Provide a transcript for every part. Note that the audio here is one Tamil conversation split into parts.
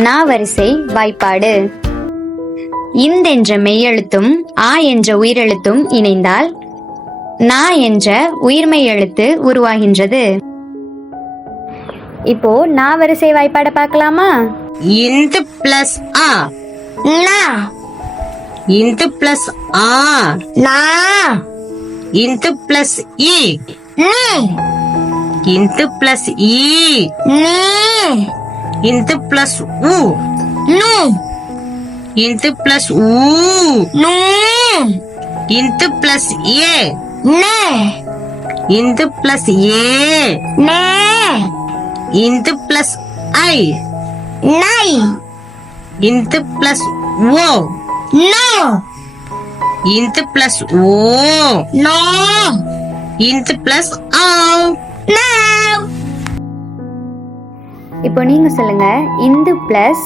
நா வரிசை வாய்ப்பாடு. இந்தென்ற மெய்யெழுத்தும் ஆ என்ற உயிரெழுத்தும் இணைந்தால் நா என்ற உயிர்மெய் எழுத்து உருவாகின்றது. இப்போ நா வரிசை வாய்ப்பாடை பார்க்கலாமா? இந்து பிளஸ் ஆ. நா. இந்து பிளஸ் ஆ. நா. இந்து பிளஸ் இ. இந்து பிளஸ் இ. நீ. இந்து பிளஸ் உ நு இந்து பிளஸ் ஊ நு இந்து பிளஸ் ஏ நே இந்து பிளஸ் ஏ நே இந்து பிளஸ் ஐ நை இந்து பிளஸ் ஓ நோ இந்து பிளஸ் ஓ நோ இந்து பிளஸ் ஆ நோ இப்போ நீங்கள் சொல்லுங்கள் இந்து ப்ளஸ்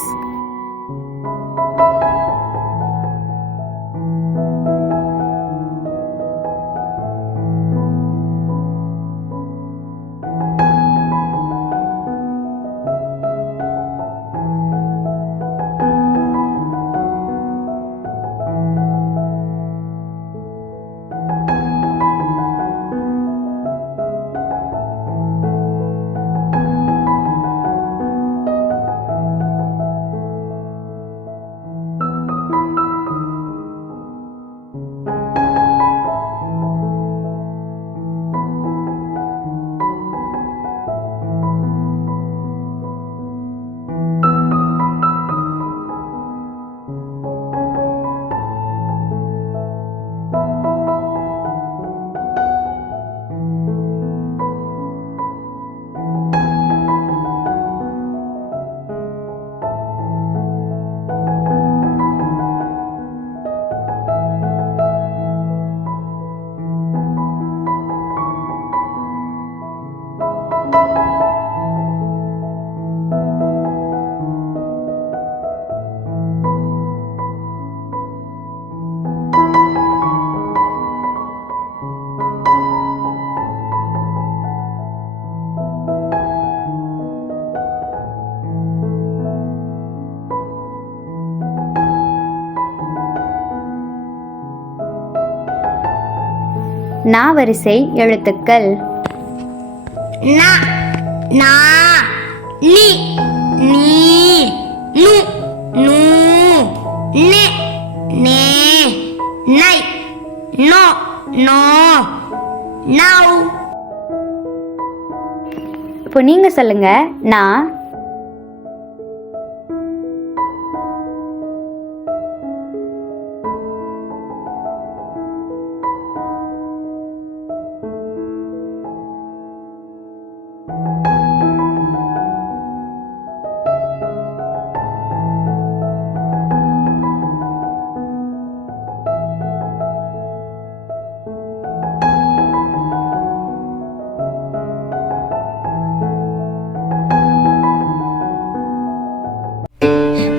நா வரிசை எழுத்துக்கள். நா நா நீ நீ நு நு நே நே நை நோ நோ நௌ. இப்போ நீங்க சொல்லுங்க நான்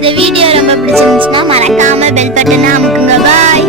இந்த வீடியோ ரொம்ப பிடிச்சிருந்துச்சுன்னா மறக்காம பெல் பட்டனை அமுக்குங்க. பாய்